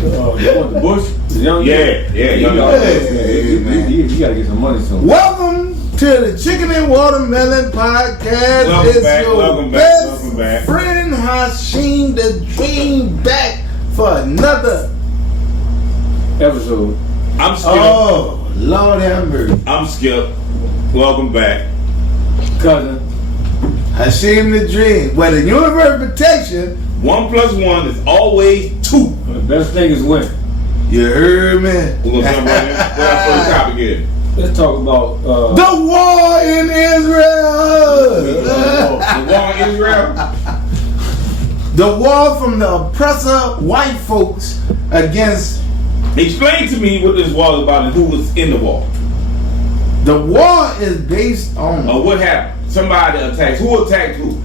The Bush? Yeah, man. You gotta get some money soon. Welcome to the Chicken and Watermelon Podcast. Welcome back. Friend Hasheem the Dream back for another episode. I'm Skip. Oh, Lord have mercy. I'm Skip. Welcome back. Cousin. Hasheem the Dream. Well, the universe protection. 1 + 1 is always 2. The best thing is winning. You heard me? We're gonna jump right in. What's our first topic again? Let's talk about the war in Israel. The war in Israel. The war from the oppressor white folks against. Explain to me what this war is about and who was in the war. The war is based on What happened? Somebody attacked. Who attacked who?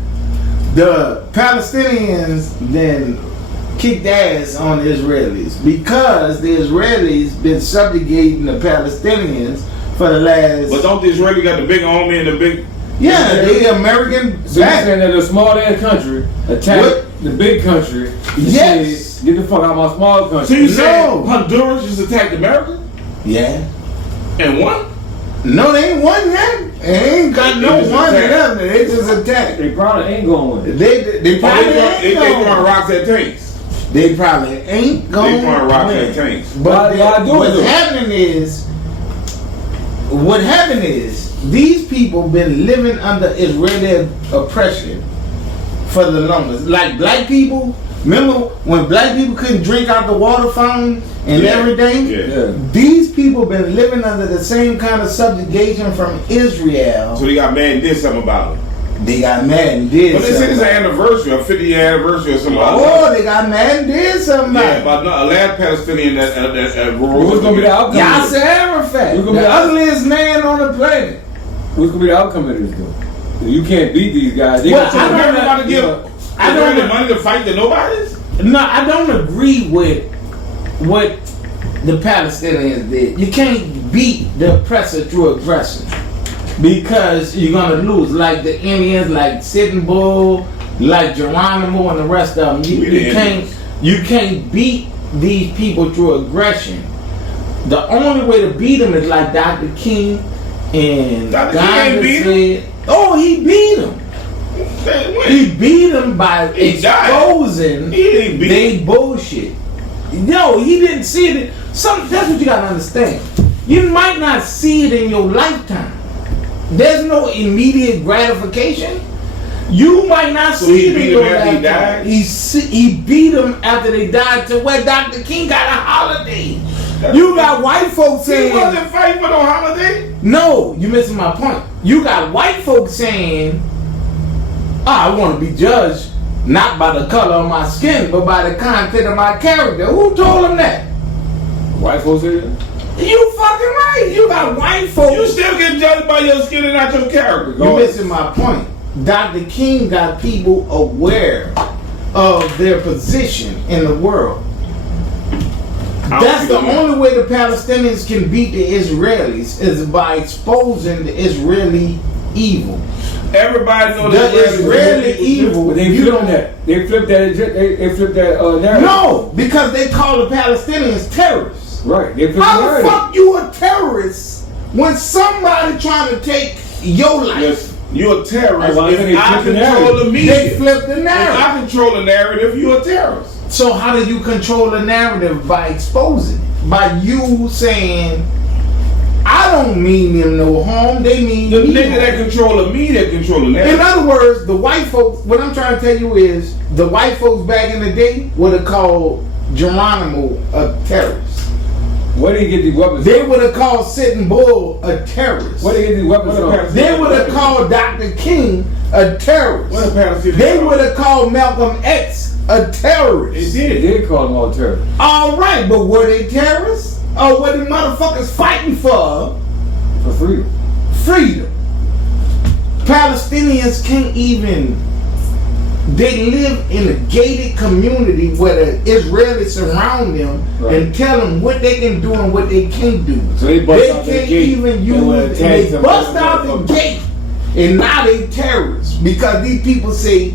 the Palestinians. Then kicked ass on the Israelis because the Israelis been subjugating the Palestinians for the last. But don't the Israeli got the big army and the big? Yeah, the American. So you're saying that a small ass country attacked the big country? Yes. Said, get the fuck out of my small country. So you saying Honduras just attacked America Yeah. and won? No, they ain't won yet. They ain't got no just one attacked. left. They just attacked. They probably ain't going to win. They probably ain't They throwing gonna. rocks at tanks. They probably ain't going. They throwing rocks at tanks. But what's what happened is these people been living under Israeli oppression for the longest. Like black people, remember when black people couldn't drink out the water fountain and everything? Yeah. These people been living under the same kind of subjugation from Israel. So they got mad and did something about it. They got mad and did But they something. said it's an anniversary, a 50-year anniversary or something. Oh, they got mad and did something. Yeah, but no, a last Palestinian that What's going to be the outcome? Yasser Arafat, Who's the gonna be ugliest man on the planet. What's going to be the outcome of this, though? You can't beat these guys. They Well, got I some- don't Everybody give I don't the money to fight the nobodies? No, I don't agree with what the Palestinians did. You can't beat the oppressor through aggression because you're gonna lose. Like the Indians, like Sitting Bull, like Geronimo, and the rest of them. You can't beat these people through aggression. The only way to beat them is like Dr. King and Dr. King ain't beat said. Oh, he beat them. He beat them by He died. exposing He didn't beat they bullshit. No, he didn't see it. That's what you gotta understand. You might not see it in your lifetime. There's no immediate gratification. You might not So see he it in beat your them after he lifetime. died? He beat them after they died to where Dr. King got a holiday. You got white folks He saying wasn't fighting for no holiday. no, you missing my point. You got white folks saying, I want to be judged not by the color of my skin, but by the content of my character. Who told him that? White folks here? You fucking right. You got white folks. You still get judged by your skin and not your character. You missing my point. Dr. King got people aware of their position in the world. That's the only way the Palestinians can beat the Israelis is by exposing the Israeli evil. Everybody knows The Israeli evil. But they flipped that. They flipped that narrative. No, because they call the Palestinians terrorists. Right. They flipped the How the narrative. fuck you a terrorist when somebody trying to take your life? Yes, you're a terrorist. Well, If they I flip the control narrative. the media, They flip the if narrative. I control the narrative, you're a terrorist. So how do you control the narrative? By exposing it. By you saying, I don't mean them no harm, they mean The me nigga harm. that control the media control the In narrative. other words, the white folks, what I'm trying to tell you is, the white folks back in the day would have called Geronimo a terrorist. Where did he get these weapons? They would have called Sitting Bull a terrorist. Where did he get these weapons What from? the They would have called Dr. King a terrorist. What a Palestinian. They would have called Malcolm X a terrorist. They They did. did call them all terrorists. All right, but were they terrorists? Or were the motherfuckers fighting for For freedom. freedom? Palestinians can't even. They live in a gated community where the Israelis surround them and tell them what they can do and what they can't do. So they bust out can't the gate. even They wanna use. attack They them. bust out the gate, and now they terrorists because these people say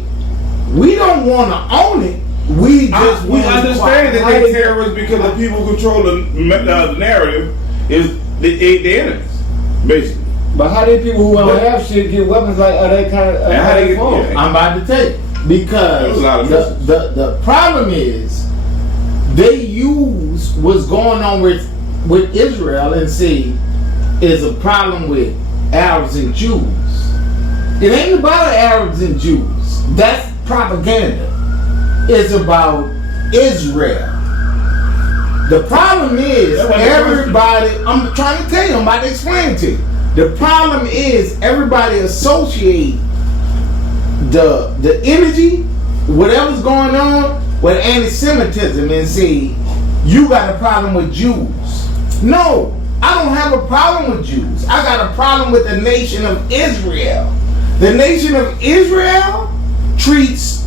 we don't want to own it. We just we understand that they're terrorists because the people who control the narrative is the enemies, basically. But how did people who don't have shit get weapons like that kind of? How they get? I'm about to tell you because the problem is they use what's going on with Israel and say is a problem with Arabs and Jews. It ain't about Arabs and Jews. That's propaganda. It's about Israel. The problem is everybody. I'm trying to tell you. I'm about to explain to you. The problem is everybody associate the energy, whatever's going on, with anti-Semitism and say you got a problem with Jews. No, I don't have a problem with Jews. I got a problem with the nation of Israel. The nation of Israel treats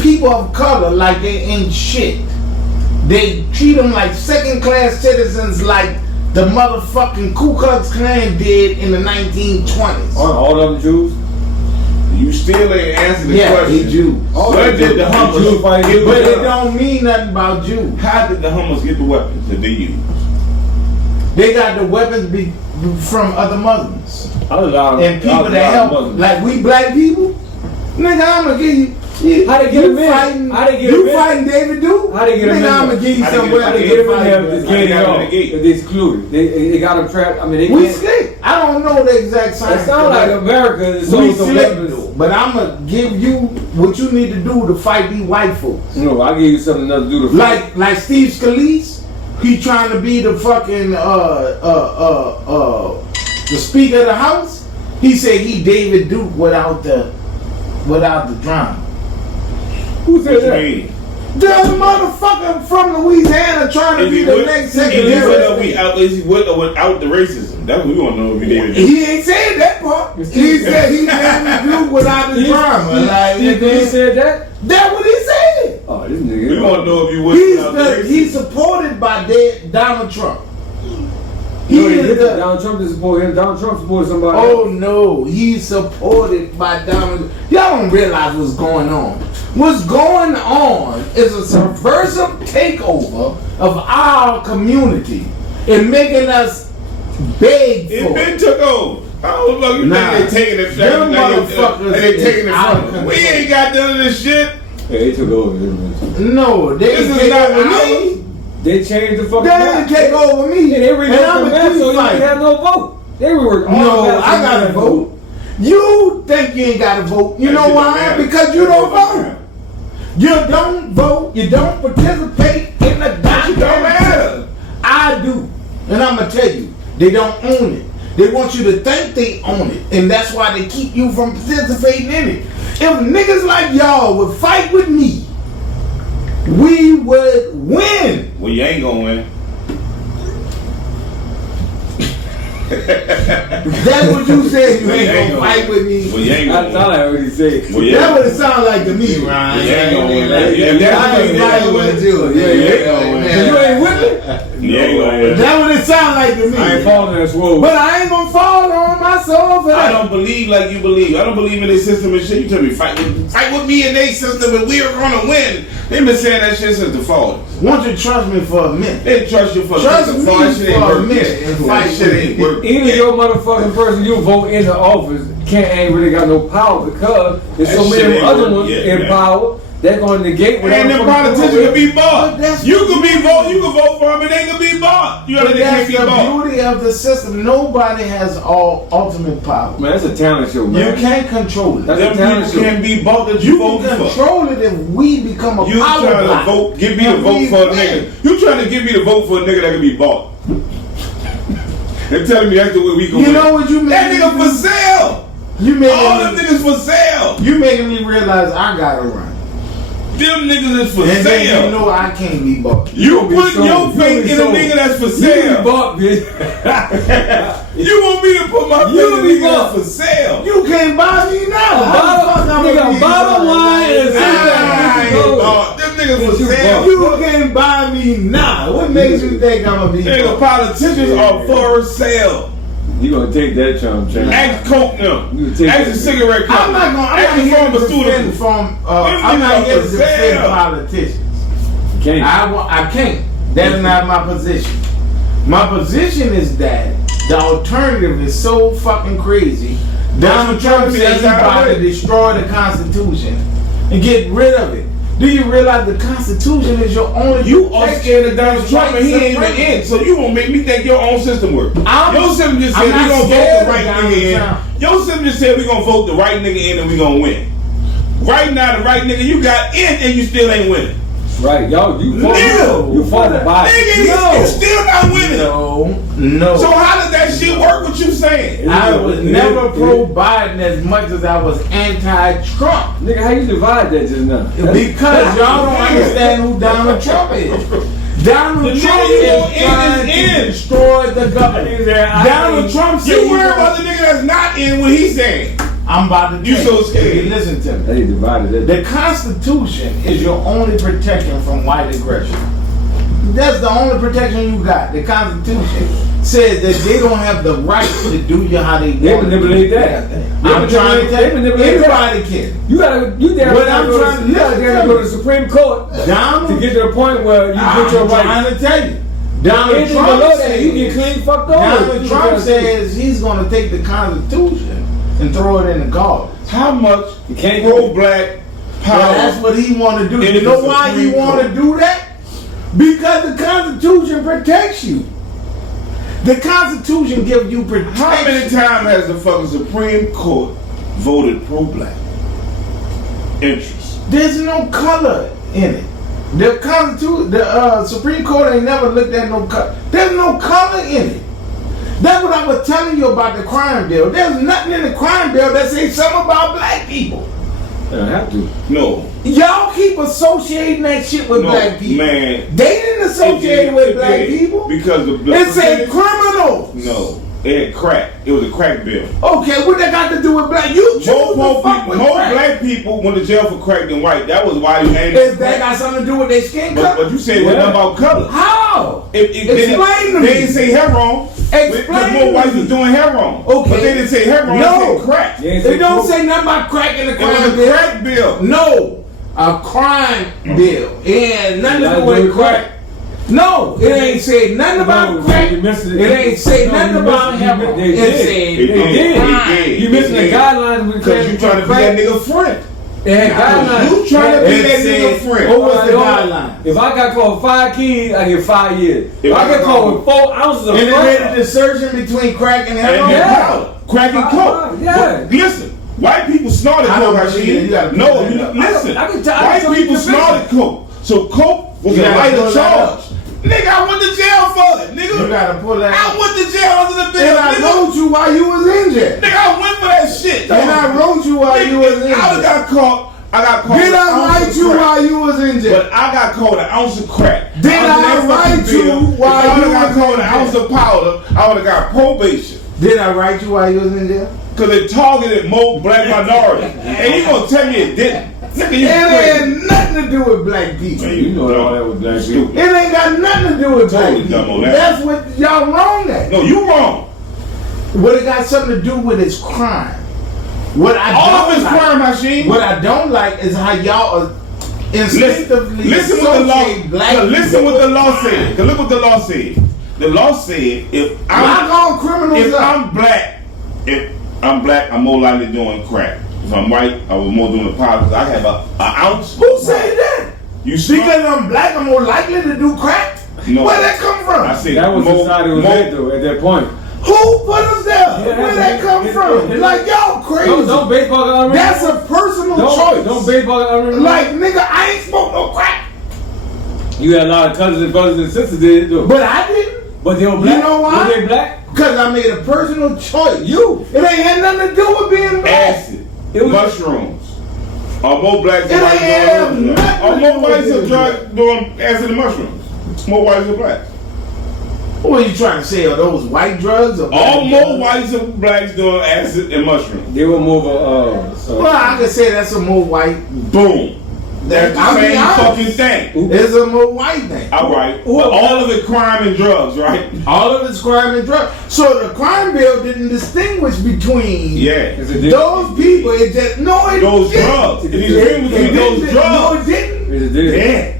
people of color like they ain't shit. They treat them like second-class citizens, like the motherfucking Ku Klux Klan did in the 1920s. All of them Jews? You still ain't answering the question. Yeah, Jews. Where did the Hummers but it don't mean nothing about Jews. How did the Hummers get the weapons that they use? They got the weapons from other Muslims. And people that help. Muslims. Like we black people, nigga, I'm gonna give you. How they get them in? How they get them in? You fighting David Duke? How they get them in? Nigga, I'm gonna give you some How they get them in there? Just getting off. They excluded. They got them trapped. I mean, they We can't. slick. I don't know the exact science. It sounds like America is We so slick, but I'm gonna give you what you need to do to fight these white folks. No, I'll give you something else to do to fight. Like Steve Scalise, he trying to be the fucking the Speaker of the House. He said he David Duke without the drama. Who said What you that? mean? The motherfucker from Louisiana trying to be the next secretary. Is he with or without the racism? That's what we want to know if he did. He ain't said that part. He said he David Duke without the drama. Like, He said that? that's what he said. Oh, this nigga. We want to know if you with without the racism. He's supported by Donald Trump. Donald Trump didn't support him. Donald Trump supported somebody Oh else. no, he's supported by Donald. Y'all don't realize what's going on. What's going on is a subversive takeover of our community and making us beg for It been took over. I don't know. You think they taking it? Them motherfuckers They taking it out of from. control. We ain't got none of this shit. Yeah, they took over. No, they This didn't is take not over ours. me. They changed the fucking They didn't take over me. Yeah, they removed And I'm the a map, so you fight. didn't have no vote. They were all No, maps I and gotta you vote. You think you ain't gotta vote. You That know shit don't why? matter. Because you That don't shit don't vote. matter. You don't vote. You don't participate in the That shit don't matter. I do. And I'm going to tell you, they don't own it. They want you to think they own it. And that's why they keep you from participating in it. If niggas like y'all would fight with me, we would win. Well, you ain't gonna win. That's what you said. You ain't gonna fight with me. Well, you ain't That's gonna all win. I already said. Well, That's what it sounds like to me, Ron. You ain't gonna win. I ain't fighting with you. You ain't with me? You ain't gonna win. That's what it sounds like to me. I ain't falling in that swole. But I ain't gonna fall on my soul for I that. don't believe like you believe. I don't believe in their system and shit. You tell me fight with me in their system and we're gonna win. They've been saying that shit since the 40s. Won't you trust me for a minute? They trust you for Trust the me far shit ain't for a work minute yet. and That fight shit with ain't me. work Even yet. your motherfucking person you vote into office ain't really got no power because there's That so shit many ain't other work ones yet, in man. power. They're going to negate whatever. And them politicians can be bought. But that's- You can be vote. You can vote for them, and they can be bought. You know But they can't that's be the bought. beauty of the system. Nobody has all ultimate power. Man, that's a talent show, You man. can't control it. That's Them a talent people show. can be bought that You you can vote for. control it if we become a You power trying to block. vote? Give me a And vote we for a win. nigga. You trying to give me the vote for a nigga that can be bought? They're telling me that's the way we can You win. know what you That making nigga me for do? sale. You All them making me, niggas for sale. you making me realize I gotta run. Them niggas is for And then sale. you know I can't be bought. You be put sold. your You faith be in a sold. nigga that's for You be sale. bought, bitch. You want me to put my faith You in a be nigga bought. that's for sale? You can't buy me now. Bottom line is I ain't bought. Them niggas for You sale. You can't buy me now. What makes you think I'm gonna be Nigga, bought? politicians are for sale. You gonna take that chump change? Ask Coke now. You take Ask that. the cigarette company. I'm not Ask the here to pharmaceutical. defend Them I'm not niggas here to are for defend sale. politicians. Can't. I can't. That is not my position. My position is that the alternative is so fucking crazy. Donald Trump said he's about to destroy the Constitution and get rid of it. Do you realize the Constitution is your only You are protection scared of Donald against Trump and he white ain't even supremacy? in. So you gonna make me think your own system work. Your system just said we I'm not gonna vote scared the of right Donald nigga Trump. in. Your system just said we gonna vote the right nigga in and we gonna win. Right now the right nigga you got in and you still ain't winning. Right, y'all. You Nigga. fought the Biden. Nigga, you still not winning. No. So how did that shit work? What you saying? I was never pro-Biden as much as I was anti-Trump. Nigga, how you divide that just now? Because y'all don't understand who Donald Trump is. Donald The Trump nigga you is want in trying is to in. destroy the government. Donald Trump said You worry about the nigga that's not in what he's saying. I'm about to You tell so scared. you. Listen to me. They divided it. The Constitution is your only protection from white aggression. That's the only protection you got. The Constitution says that they don't have the right to do you how they They want. manipulate that. I'm trying to tell you, anybody can. You gotta, you damn But gotta I'm go to- trying to you gotta tell damn you. go to the Supreme Court Donald, to get to the point where you get your I'm rights. trying to tell you. Donald Anything Trump below that, you get says, clean fucked over. Donald Trump says he's going to take the Constitution and throw it in the garbage. How much You can't pro-black power? Well, that's what he want to do. In You know the why he Supreme want to Court. do that? Because the Constitution protects you. The Constitution gives you protection. How many times has the fucking Supreme Court voted pro-black interest? There's no color in it. The Constitution, the Supreme Court ain't never looked at no color. There's no color in it. That's what I was telling you about the crime bill. There's nothing in the crime bill that says something about black people. They don't have to. No. Y'all keep associating that shit with No, black people. man. They didn't associate it with black people. Because the black It said criminals. No. It had crack. It was a crack bill. Okay, what that got to do with black? You choose to fuck with More crack. black people went to jail for crack than white. That was why you named Is that got something to do with their skin color? But you said it wasn't about color. How? Explain Explain to me. They didn't say heroin. Explain Because to more whites me. was doing heroin. Okay. But they didn't say heroin. No. They said crack. They ain't They don't coke. say nothing about crack in the It was crime a bill. crack bill. No, a crime bill. It had nothing to do with crack. No, it ain't said nothing about No, crack. you missed it. It ain't say No, nothing you about missed it. heroin. They It did. said They did. crime. You missing the guidelines when it Because came you trying to be that nigga friend. They had guidelines. You trying to be It that nigga said- friend. What was the Yo, guideline? If I got caught with 5 keys, I get 5 years. If If I I get got caught with 4 ounces of And it crack, made a distinction between crack and And heroin. Yeah. powder. Crack and coke. Yeah. But listen, white people snorted I coke, don't believe it. You gotta Hasheem. put No, that you up. listen. I can tell- I White can tell people you snorted coke. So coke was You a gotta lighter pull that charge. up. Nigga, I went to jail for it, nigga. You gotta pull that I out. went to jail under the bill, And I nigga. wrote you while you was in jail. Nigga, I went for that shit. And I wrote you while you was in I jail. got caught. I got caught. Did with an I ounce write of you crack. while you was in jail? But I got caught with an ounce of crack. Did Under I that fucking write you bill, while if I you would've got was caught with in an ounce jail? of powder, I would have got probation. Did I write you while you was in jail? Cause it targeted more black minorities. And you gonna tell me it didn't? Nigga, you It crazy. had nothing to do with black people. Man, You know all that was black people. Stupid. It ain't got nothing to do with black Totally dumb on people. that. That's what y'all wrong at. No, you wrong. What it got something to do with is crime. What I All of don't his like, crime, Hasheem. what I don't like is how y'all are instinctively Listen what the law. associate black Now listen people what the with law crime. said. Cause look what the law said. The law said if Knock I'm on criminals if up. I'm black, I'm more likely doing crack. If I'm white, I was more doing the powder. 'Cause I have an ounce. Who said that? You Because I'm black, I'm more likely to do crack? No. Where that come from? I said That was more, society was more- at though at that point. Who put us there? Yeah, Where that come from? Like y'all crazy. Don't baseball get unreal. That's a personal choice. Don't baseball get unreal. Like nigga, I ain't smoke no crack, You had a lot of cousins and brothers and sisters did it though. but I didn't. But they were black. You know why? Were they black? Cause I made a personal choice. You. It ain't had nothing to do with being black. acid, It was- mushrooms. Are more blacks It than whites ain't have doing nothing Are to more do whites with than it. drug doing acid and mushrooms? More whites than blacks. What are you trying to say? Are those white drugs or black All more drugs? whites than blacks doing acid and mushrooms. They were more of a. Well, I could say that's a more white. Boom. That's the I'll be same honest. fucking thing. It's a more white thing. All right, but all of it crime and drugs, right? All of it's crime and drugs. So the crime bill didn't distinguish between Yeah. those people. It just Those drugs. It distinguished between those drugs. No, it didn't. It's a deal. Yeah.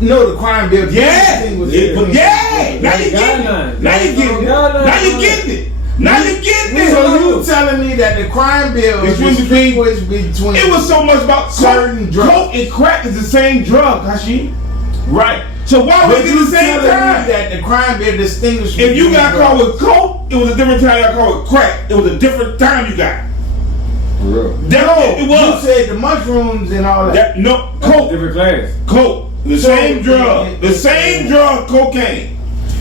No, the crime bill didn't Yeah. distinguish Yeah. between. Now you getting it. Now you getting it. Now you getting it. Now you getting it. So you telling me that the crime bill distinguished between? It was so much about certain drugs. Coke and crack is the same drug, Hasheem. Right. So why would But it be you the same telling me time? that the crime bill distinguished? If you between got caught drugs. with coke, it was a different time you got caught with crack. It was a different time you got. For real. It was. You said the mushrooms and all that. No, That's coke. different class. Coke. The So- same drug. The same drug, cocaine.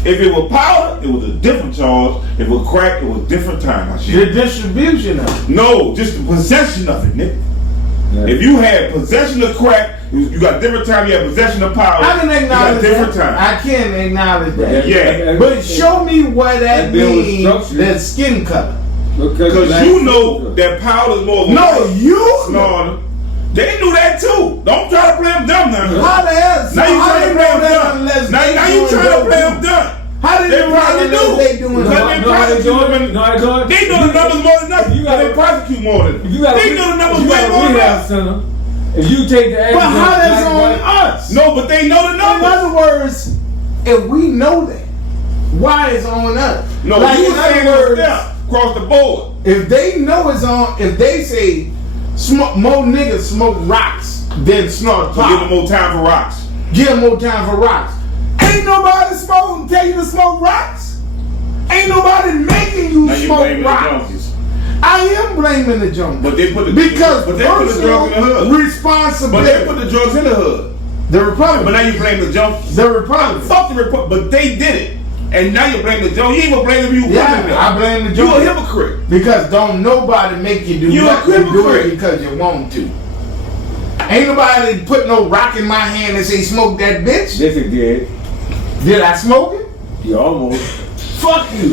If it was powder, it was a different charge. If it was crack, it was a different time. The distribution of it. No, just the possession of it, nigga. Yeah. If you had possession of crack, you got different time. You had possession of powder. I can you got acknowledge different that. time. I can acknowledge that. Yeah. But show me what that bill was means. structured. That skin color. Because you know that powder is more. No, you. smarter. They knew that too. Don't try to play them dumb now. How the hell? Now you how trying they to play know them that dumb. unless Now they you doing trying to dope? play them dumb. How did They they probably know do. they doing Because dope? they No, I prosecute don't. them. No, I don't. They know the numbers more than nothing. You gotta- They prosecute more than. If you got They know the numbers you way got more a than rehab us. center, if you take the average But how of that's black on white- us? No, but they know the In numbers. other words, if we know that, why is on us? No, Like, you in were other saying words, them across the board. if they know it's on, if they say smoke more niggas smoke rocks than snort So give them pot, more time for rocks. give them more time for rocks. Ain't nobody smoking tell you to smoke rocks. Ain't nobody making you Now you smoke blaming the rocks. junkies. I am blaming the junkies. But they put the Because but they put the drugs in the personal hood. But responsibility. they put the drugs in the hood. The But Republicans. now you blame the junkies. The Republicans. Fuck the Republic. But they did it. And now you blame the junkies. You even blame them. You Yeah, women. I blame the You a junkies. hypocrite. Because don't nobody make you do You a nothing. You do hypocrite. it because you want to. Ain't nobody put no rock in my hand and say smoke that bitch. Yes, it did. Did I smoke it? You almost. Fuck you.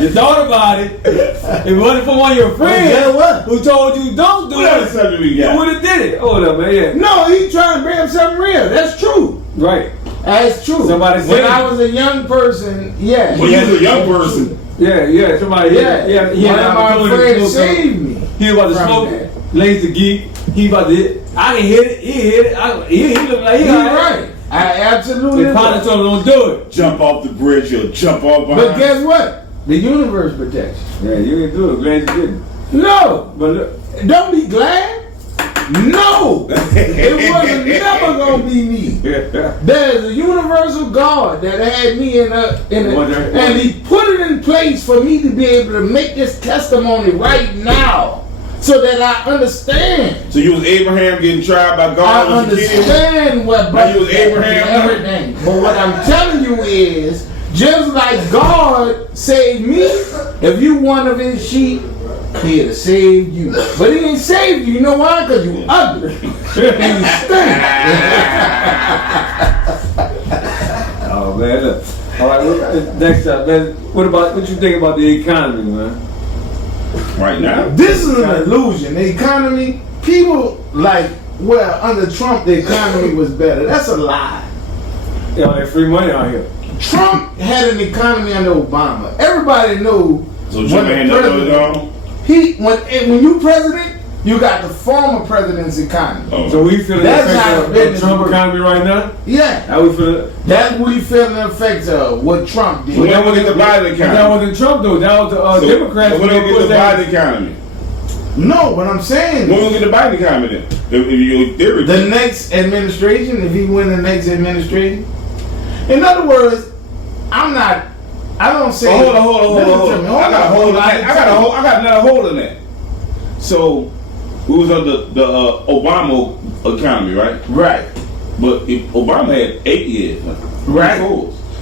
You thought about it. If it wasn't for one of your friends Yeah, what? who told you don't do What other it, subject we you got? would have did it. Hold up, man. Yeah. No, he trying to bring up something real. That's true. Right. That's true. Somebody when said I it. was a young person, yeah. Well, you was a young person. Yeah. Somebody. Yeah. One of my friends saved me. He was about to from smoke. that. Lazy geek. He about to hit. I can hit it. He hit it. He look like he You're alright. right. I absolutely The pilot right. told him don't do it. Jump off the bridge. You'll jump off behind. But guess what? The universe protects you. Yeah, you didn't do it. Glad you didn't. No. But look. Don't be glad. No. It wasn't never gonna be me. There's a universal God that had me and he put it in place for me to be able to make this testimony right now, so that I understand. So you was Abraham getting tried by I God as a kid? understand what Now you was Abraham now? everything. But what I'm telling you is, just like God saved me, if you one of his sheep, he'd have saved you. But he ain't saved you. You know why? Because you ugly. And you stink. Oh man, look. All right, next up, man. What you think about the economy, man? Right now? This is an illusion. The economy, people like, well, under Trump, the economy was better. That's a lie. You know, there's free money out here. Trump had an economy under Obama. Everybody knew. So Trump ain't nothing at all? When you president, you got the former president's economy. Oh. So we feeling the That's how effects the of business Trump works. economy right now? Yeah, How we feeling? that we feel the effects of what Trump did. Well, that wasn't the Biden That economy. wasn't Trump though. That was the So Democrats. when who we get pushed the that- Biden economy? No, what I'm saying, When we get the Biden economy then? If you theory. the next administration, if he win the next administration. In other words, I don't say. Hold on. Listen to me. I got a hold on that. Hold I got another hold on that. So we was under the Obama economy, right? Right. But if Obama had 8 years, Right.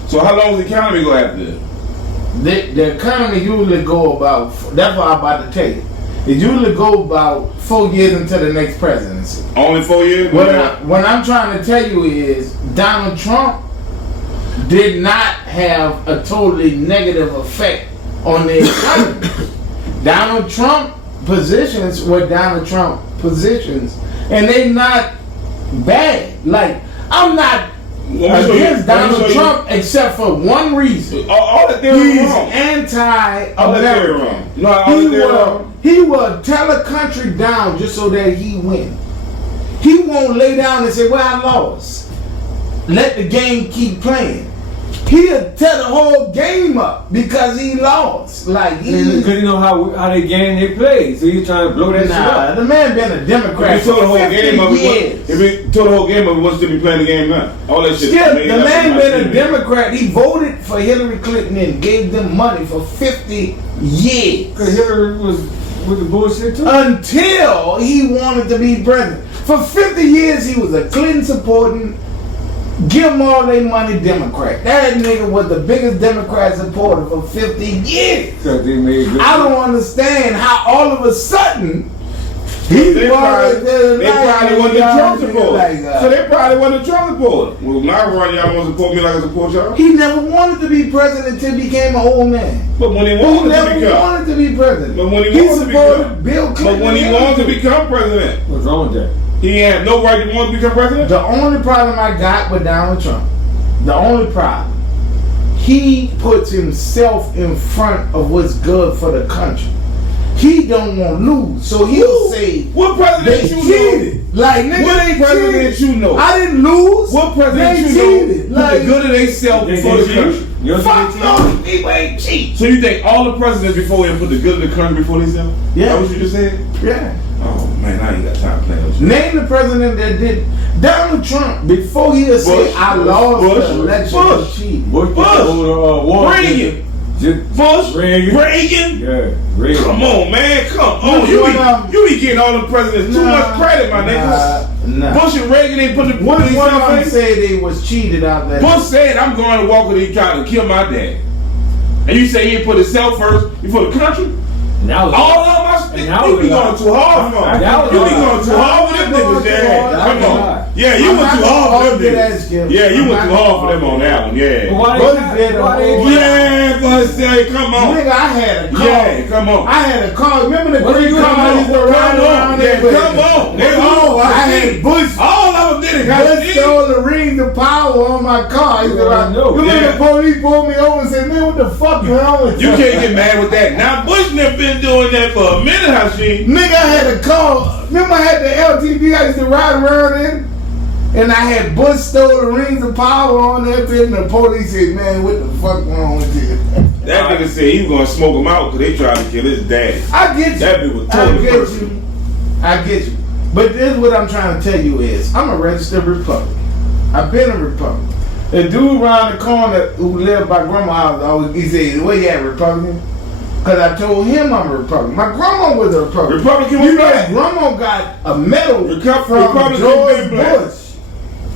So how long is the economy go after this? The economy usually go about. That's what I'm about to tell you. It usually go about 4 years until the next presidency. Only 4 years? What I'm trying to tell you is Donald Trump did not have a totally negative effect on the economy. Donald Trump positions were Donald Trump positions and they not bad. Like, I'm not against Donald Trump except for one reason. All that they're He's wrong. anti-American. No, He will tell a country down just so that he win. He won't lay down and say, well, I lost. Let the game keep playing. He'll tear the whole game up because he lost. Like, Because you know how they game they play. So he's trying to blow that shit up. The man been a Democrat If he told the whole for 50 game of years. if he told the whole game of he wants to be playing the game now. All that shit. Skip, the man been a Democrat. He voted for Hillary Clinton and gave them money for 50 years. Because Hillary was with the bullshit too. Until he wanted to be president. For 50 years, he was a Clinton supporting, give them all their money Democrat. That nigga was the biggest Democrat supporter for 50 years. Because they made good I don't understand how all of a sudden They probably want the Trump supporter. So they probably want the Trump supporter. Well, my Ron, y'all want to support me like I support y'all? He never wanted to be president until he became an old man. But when he He wanted to never become, wanted to be president. but when he wanted to supported become, Bill Clinton. but when he wanted to become president, What's wrong with that? he had no right to want to become president. The only problem I got with Donald Trump, the only problem, he puts himself in front of what's good for the country. He don't want to lose, so he'll say What they president you cheated. know? Like, nigga, What they president cheated. you know? I didn't lose. What president they you cheated. know? Put Like, the good of themselves before the country. You don't fuck think no, people ain't cheat. So you think all the presidents before him put the good of the country before themselves? Yeah. That what you just said? Yeah. Oh man, I ain't got time to play with you. Name the president that did. Donald Trump, before he had said, I lost the election, Bush. he cheated. Bush. War. Reagan. Just Bush. Reagan. Reagan. Yeah, Reagan. Come on, man. Come on. Look, You be getting all the presidents too much credit, my nigga. Nah. Bush and Reagan ain't put the One of them face. said they was cheated out there. Bush said, I'm going to walk with him trying to kill my dad. And you say he put himself first, you put the country? Now All of my you be going too hard for him. You be going too hard with them niggas, Dad. Come on. Yeah, you went too hard for them niggas. Yeah, you went too hard for them on that one, yeah. Yeah, but say, come on. Nigga, I had a car. Yeah, come on. I had a car. Remember the What green you car I used to ride around Yeah, there? come on. I had Bush. All of them did it. Bush stole the ring, the power on my car. I used to ride. know. The police pulled me over and said, man, what the fuck wrong with You can't get mad with that. Now, Bush never been doing that for a minute, Hasheem. Nigga, I had a car. Remember I had the LTV I used to ride around in? And I had Bush stole the rings of power on that bit, and the police said, man, what the fuck wrong with you? That nigga said he was going to smoke him out because they tried to kill his dad. I get you. That bitch was I totally get personal. you. I get you. But this is what I'm trying to tell you is, I'm a registered Republican. I've been a Republican. The dude around the corner who lived by grandma's house, he said, where you at, Republican? Because I told him I'm a Republican. My grandma was a Republican. Republican You was know, black. grandma got a medal from Republican George been black. Bush.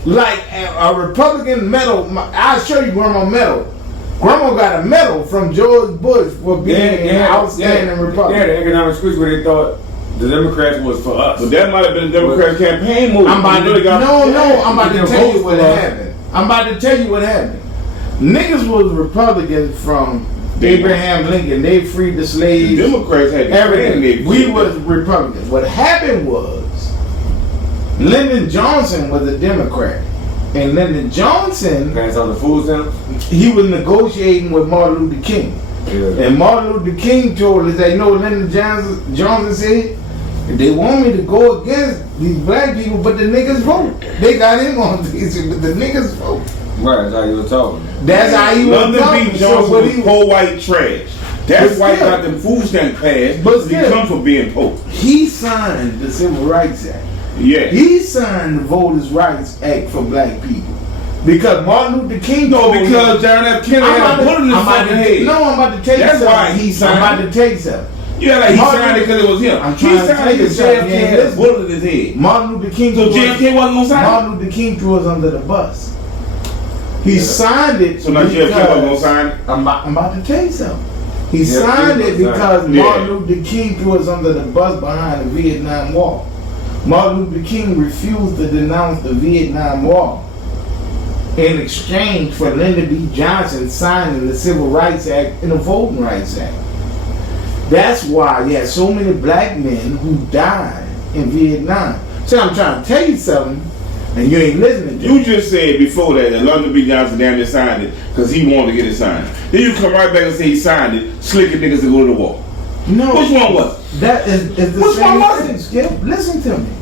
Like a Republican medal. I'll show you grandma medal. Grandma got a medal from George Bush for being an outstanding Republican. Yeah, the economic squeeze where they thought the Democrats was for us. But that might have been a Democrat campaign move. I'm about to, I'm about to tell you what vote for us. happened. I'm about to tell you what happened. Niggas was Republicans from Abraham Lincoln. They freed the The slaves. Democrats had Everything. We was Republicans. What happened was Lyndon Johnson was a Democrat. And Lyndon Johnson, Pass out the food stamps. he was negotiating with Martin Luther King. Yeah. And Martin Luther King told us that, you know what Lyndon Johnson said? They want me to go against these black people, but the niggas vote. They got him on this, but the niggas vote. Right, that's how you were talking. That's how he was London talking. B. So Johnson what was he poor white trash. That's But why he still- got them food stamp passed. But Because he still- come from being poor. He signed the Civil Rights Act. Yeah. He signed the Voters' Rights Act for black people. Because Martin Luther King No, told him- because John F. Kennedy had a bullet in his fucking head. No, I'm about to tell you That's something. why he signed I'm about to tell you something. Yeah, like he Martin- signed it because it was him. I'm He trying to signed tell it you because something, JFK man. had a bullet in his head. Martin Luther King. So JFK wasn't going to sign it? Martin Luther King threw us under the bus. He signed it. So now JFK wasn't going to because- sign it? I'm about to tell you something. He Yeah, signed he it was signed. because Yeah. Martin Luther King threw us under the bus behind the Vietnam War. Martin Luther King refused to denounce the Vietnam War in exchange for Lyndon B. Johnson signing the Civil Rights Act and the Voting Rights Act. That's why you had so many black men who died in Vietnam. See, I'm trying to tell you something, and you ain't listening to You just said before that London B. Johnson damn near signed it because he wanted to get it signed. Then you come right back and say he signed it, slicking niggas to go to the wall. No. Which one was it? That is the Which same one was thing, it? Skip. Listen to me.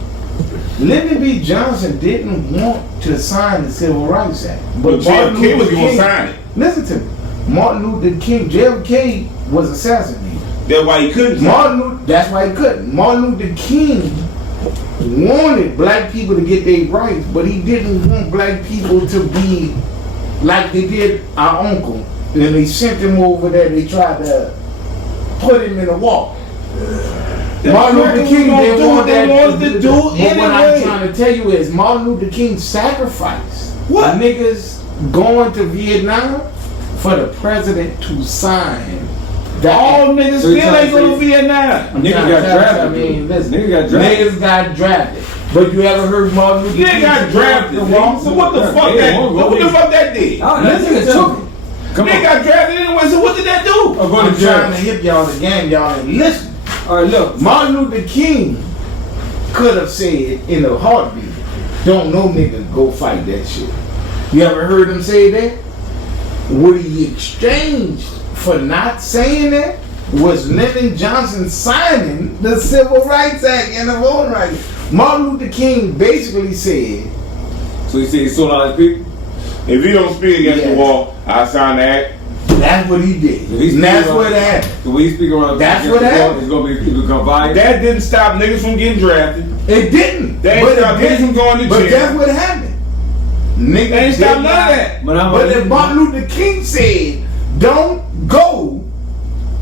Lyndon B. Johnson didn't want to sign the Civil Rights Act. But JFK was going to sign it. Listen to me. Martin Luther King, JFK was assassinated. That's why he couldn't sign it. That's why he couldn't. Martin Luther King wanted black people to get their rights, but he didn't want black people to be like they did our uncle. And they sent him over there, they tried to put him in the wall. Martin Luther King didn't want that to do anyway. But what I'm trying to tell you is Martin Luther King sacrificed niggas going to Vietnam for the president to sign. All niggas still ain't going to Vietnam. Niggas got drafted. Niggas got drafted. But you ever heard Martin Luther King? Niggas got drafted. So what the fuck that did? Listen to me. Niggas got drafted anyway, so what did that do? I'm trying to hip y'all the game, y'all ain't listen. Alright, look. Martin Luther King could have said in a heartbeat, don't no nigga go fight that shit. You ever heard him say that? What he exchanged for not saying that was Lyndon Johnson signing the Civil Rights Act and the Voting Rights. Martin Luther King basically said. So he said he sold out his people? If he don't speak against the wall, I sign the act. That's what he did. And that's what happened. The way he speak around that's what happened. It's gonna become violent. That didn't stop niggas from getting drafted. It didn't. That ain't stop niggas from going to jail. But that's what happened. Niggas ain't stop none of that. But if Martin Luther King said, don't go,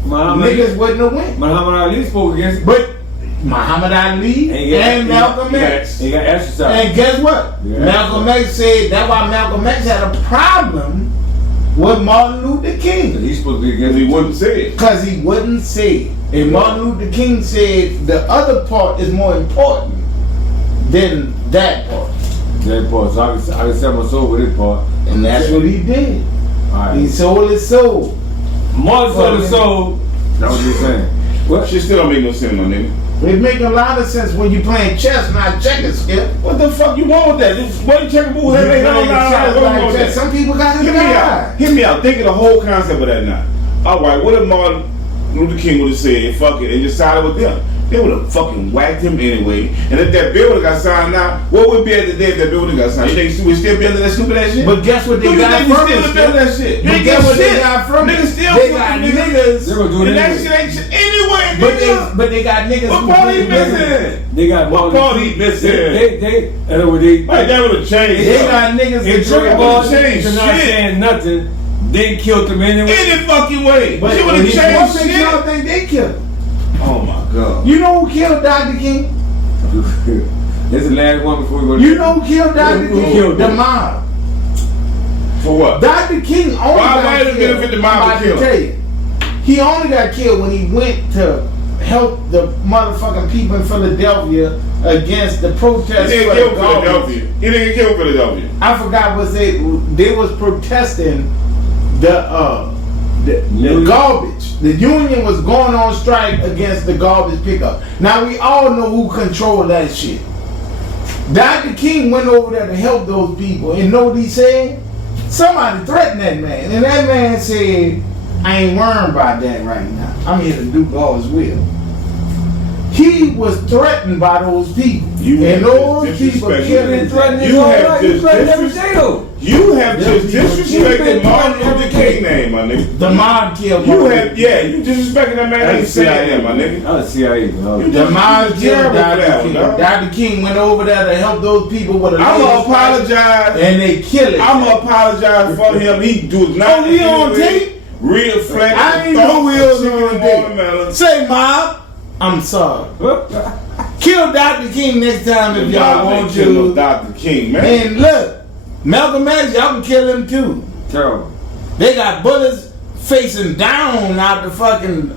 niggas wouldn't have went. Muhammad Ali spoke against it. But Muhammad Ali and Malcolm X. He got exercise. And guess what? Malcolm X said that's why Malcolm X had a problem with Martin Luther King. He's supposed to be against it. He wouldn't say it. Because he wouldn't say it. And Martin Luther King said the other part is more important than that part. That part. So I can sell my soul with this part. And that's what he did. Right. He sold his soul. Martin sold his soul. That's what you're saying. What? Shit still don't make no sense, my nigga. It make a lot of sense when you playing chess, not checkers, Skip. What the fuck you want with that? What you checkerboard? Some people got hit me out. Hit me out. Think of the whole concept of that now. All right, what if Martin Luther King would have said, fuck it, and just sided with them? They would have fucking whacked him anyway. And if that bill would have got signed now, what would be at the day if that bill would have got signed? You think we still building that stupid ass shit? But guess what they got from it? Still building that shit. But guess what they got from it? Niggas still they got niggas. And that shit ain't shit anyway, But they got niggas. What part he missing? They got what part he missing? Like that would have changed. They got niggas in trouble to not saying nothing. They killed him anyway. Any fucking way. But she would have changed shit. What makes y'all think they killed him? Oh my God. You know who killed Dr. King? This is the last one before we go to You know who killed Dr. King? Killed the mob. For what? Dr. King only got killed. The mob I can tell you. He only got killed when he went to help the motherfucking people in Philadelphia against the protests. He didn't kill Philadelphia. He didn't kill Philadelphia. I forgot what they was protesting the garbage. The union was going on strike against the garbage pickup. Now we all know who controlled that shit. Dr. King went over there to help those people, and know what he said? Somebody threatened that man, and that man said, I ain't worrying about that right now. I'm here to do God's will. He was threatened by those people. And those people killed and threatened his whole life. You have just disrespected Martin Luther King name, my nigga. The mob killed Martin. You disrespecting that man. Ain't saying that, my nigga. That's CIA. The mob killed Dr. King. Dr. King went over there to help those people with a I'm gonna apologize. And they killed him. I'm gonna apologize for him. He do not. Oh, we on tape? Reflect. I ain't know we was on tape. Say, mob, I'm sorry. Kill Dr. King next time if y'all want to. Kill Dr. King, man. And look, Malcolm X, y'all can kill him too. Terrible. They got bullets facing down out the fucking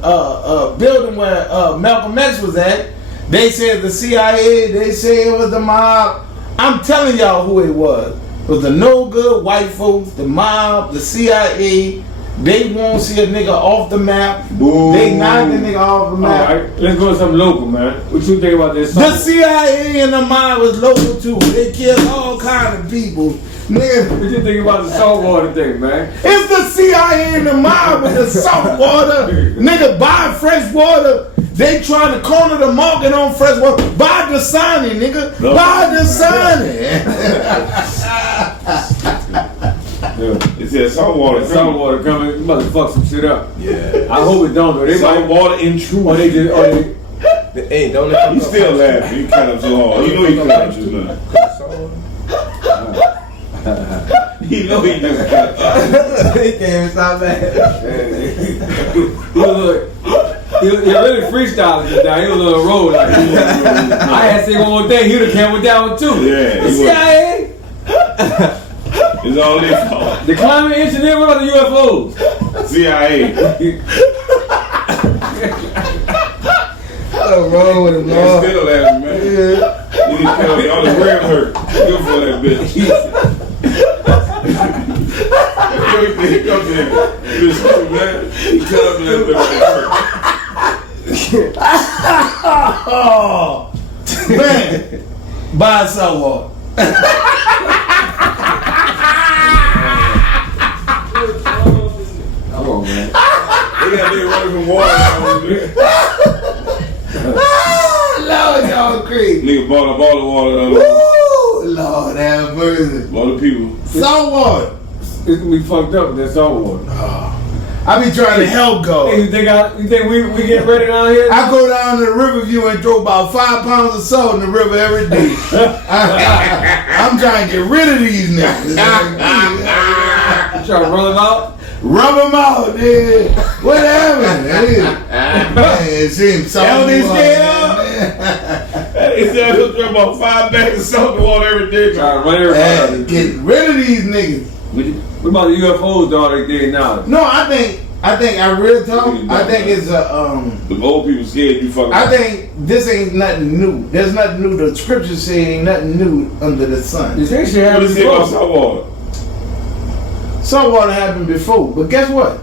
building where Malcolm X was at. They said the CIA, they say it was the mob. I'm telling y'all who it was. It was the no good white folks, the mob, the CIA, They won't see a nigga off the map. Boo. They knock the nigga off the map. Alright, let's go to something local, man. What you think about this? The CIA and the mob was local too. They killed all kind of people. Nigga, What you think about the saltwater thing, man? it's the CIA and the mob with the salt water. Nigga, buy fresh water. They trying to corner the market on fresh water. Buy the Dasani, nigga. No. Buy the Dasani. It said saltwater. Saltwater coming, you about to fuck some shit up. Yeah. I hope it don't though. They might, Saltwater intrusion. or they just, or they, Hey, don't let You still laughing. You cut up so hard. You know you cut up just now. You know he just cut up. He can't even stop laughing. You're really freestyling just now. He was on a roll like. I had to say one more thing. He would have came with that one too. Yeah, The he CIA, It's all their fault. the climate engineer, what about the UFOs? CIA. What's wrong with him, You Lord? still laughing, man. You need to cut up all the rib hurt. Good for that bitch. He comes in. This stupid man. He cut up a little bit of Oh, man. Buy salt water. Come on, man. They got nigga running from water down there. Lord, y'all crazy. Nigga bought up all the water down there. Woo, Lord have mercy. All the people. Salt water. It's gonna be fucked up with that saltwater. I be trying to help go. Hey, you think we get ready down here? I go down to the Riverview and throw about 5 pounds of salt in the river every day. I'm trying to get rid of these niggas. You trying to run them out? Rub them out, nigga. What happened? Man, see him salt Elvis water, Scale. man. He said he'll drink about 5 bags of salt and water every day. Trying to run everybody. Hey, get rid of these niggas. What about the UFOs though they did now? No, I think I real talk. I think it's a The old people scared you fucking. I think this ain't nothing new. There's nothing new. The scriptures say ain't nothing new under the sun. This ain't shit What happened is it about before. salt water? Saltwater happened before, but guess what?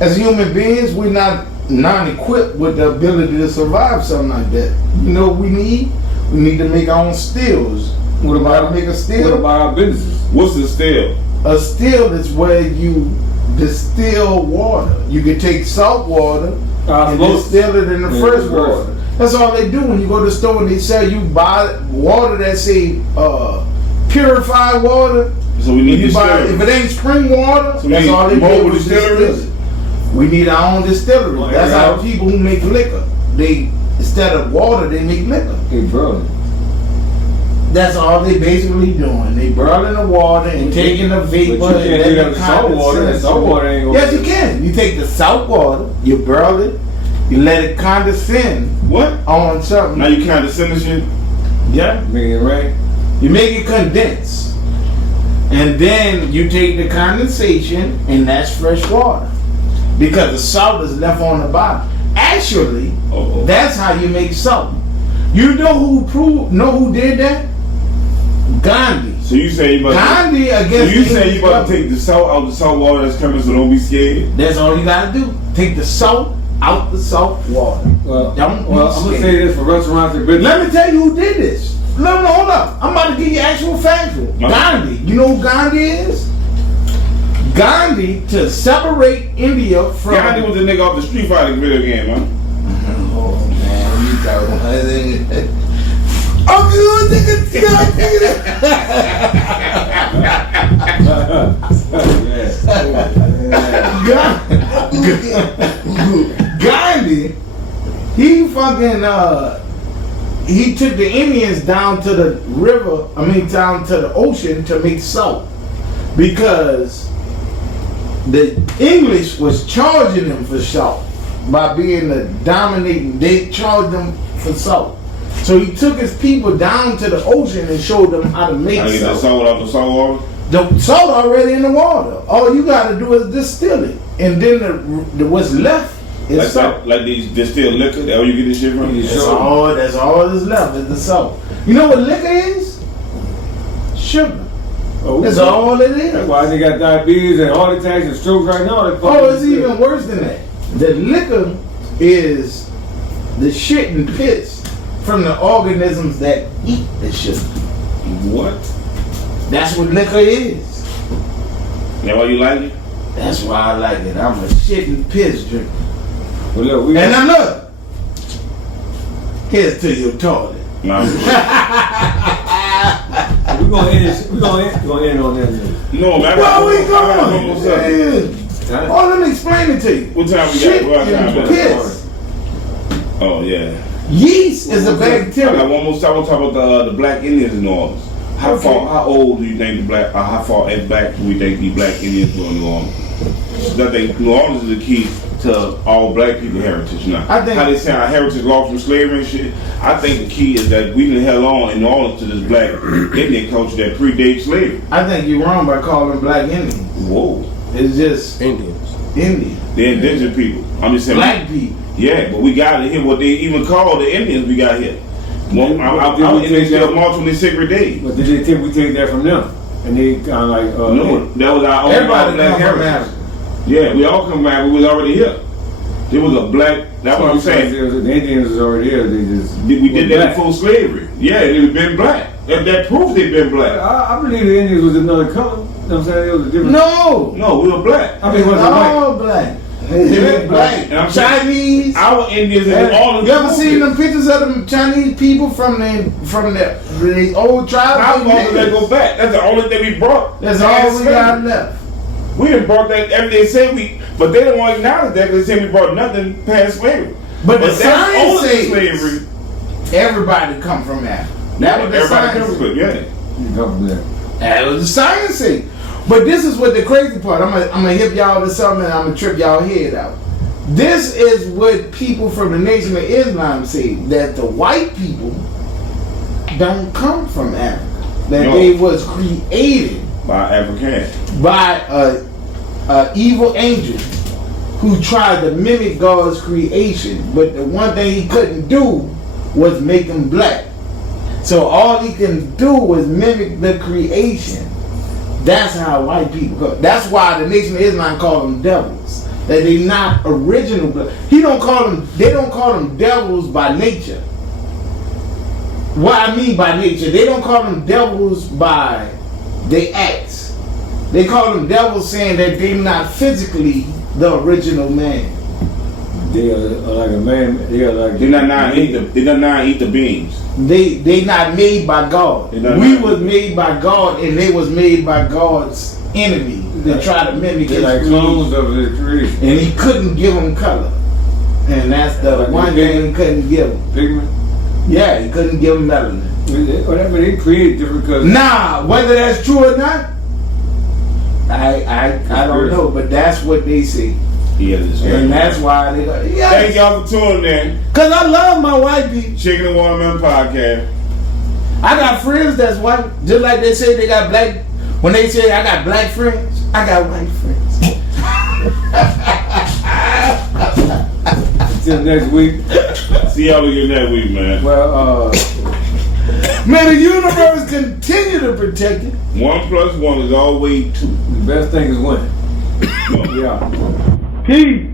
As human beings, we're not non-equipped with the ability to survive something like that. You know what we need? We need to make our own stills. What about make a What still? about our businesses? What's the still? A still is where you distill water. You can take salt water and distill it in the fresh water. That's all they do when you go to the store and they sell you buy water that say purified water. So we need You buy, distillery. if it ain't spring water, So we that's need all they mobile do is distilleries? distill it. We need our own distillery. Well, That's yeah. how people who make liquor. They instead of water, they make liquor. Hey, bro. That's all they basically doing. They boiling the water and taking the vapor. But you and can't do letting that with salt water. That condensate. salt water ain't gonna. Yes, you can. You take the salt water, you boil it, you let it condensate What? on something. Now you kind of send this shit? Yeah. Making it rain. You make it condense. And then you take the condensation, and that's fresh water. Because the salt is left on the bottom. Actually, Uh-oh. that's how you make salt. You know who did that? Gandhi. So you say you about Gandhi to, against so you the say English you about to government. take the salt out the salt water that's coming, so don't be scared. That's all you gotta do. Take the salt out the salt water. Well, Don't be I'm gonna scared. say this for restaurants and business. Let me tell you who did this. Hold up. I'm about to give you actual factual. Okay. Gandhi. You know who Gandhi is? Gandhi, to separate India from... Gandhi was the nigga off the Street Fighter video game, huh? Oh, man. You talking I'm good, Gandhi, he fucking he took the Indians down to the river, down to the ocean to make salt. Because the English was charging them for salt by being the dominating. They charged them for salt. So he took his people down to the ocean and showed them how to make I get that salt. salt off the salt water. The salt already in the water. All you got to do is distill it, and then the what's left is salt. Like these distilled liquor. That where you get this shit from? That's all that's left is the salt. You know what liquor is? Sugar. That's all it is. That's why they got diabetes and heart attacks and strokes right now. Oh, it's even worse than that. The liquor is the shit and piss from the organisms that eat the shit. What? That's what liquor is. That why you like it? That's why I like it. I'm a shit and piss drinker. Well, look, And I look. Here's to your toilet. Nah, we're gonna end this. We're gonna end on that. no, man. Where we going? Oh, let me explain it to you. What time we Shit got? What time and we piss. Oh yeah. Yeast is a I got bacteria. one more. I want to talk about the black Indians in New Orleans. How old do you think how far back do we think the black Indians were in New Orleans? I think New Orleans is the key to all black people heritage now. I think how they say our heritage lost from slavery and shit. I think the key is that we done held on in New Orleans to this black Indian culture that predates slavery. I think you're wrong by calling black Indians. Whoa. It's just Indians. Indian. The indigenous people. I'm just saying. Black people. Yeah, but we got it here. What they even call the Indians, we got here. Well, I was in the march on the sacred day. But did they think we take that from them? And they kind of like no, that was our own everybody black come from heritage. Africa. Yeah, we all come back. We was already here. There was a black. That's what I'm saying. The Indians was already here. They just We did that before slavery. Yeah, they've been black. That proves they've been black. I believe the Indians was another color. You know what I'm saying? It was a different. No, we were black. I mean, it wasn't white. All black. They black. And I'm saying, Chinese. our Indians and all of You ever seen them pictures of them Chinese people from the old tribes? How far does that go back? That's the only thing we brought. That's all we got left. We done brought that. They say we, but they don't want to acknowledge that because they say we brought nothing past slavery. But the that's science only says slavery. Everybody come from Africa. That was the Everybody science. comes from yeah. You come from there. That was the science thing. But this is what the crazy part. I'm gonna hip y'all to something and I'm gonna trip y'all head out. This is what people from the Nation of Islam say, that the white people don't come from Africa. That they was created By African. by a evil angel who tried to mimic God's creation, but the one thing he couldn't do was make them black. So all he can do was mimic the creation. That's how white people go. That's why the Nation of Islam call them devils. That they not original. They don't call them devils by nature. What I mean by nature, they don't call them devils by their acts. They call them devils saying that they're not physically the original man. They are like a man. They are like. They not eat the beans. They not made by God. We was made by God, and they was made by God's enemy to try to mimic his like clones of his creation. And he couldn't give them color, and that's the like one thing he couldn't give them. Pigment. Yeah, he couldn't give them melanin. Whatever they create different colors. Nah, whether that's true or not, I don't know, but that's what they say. Yeah, And that's why they go, yes. Thank y'all for tuning in. Cause I love my white people. Chicken and Watermelon Podcast. I got friends that's white, just like they say they got black. When they say I got black friends, I got white friends. Until next week. See y'all again next week, man. Well, May the universe continue to protect it. 1 + 1 is always 2. the best thing is winning. No. Yeah. Peace.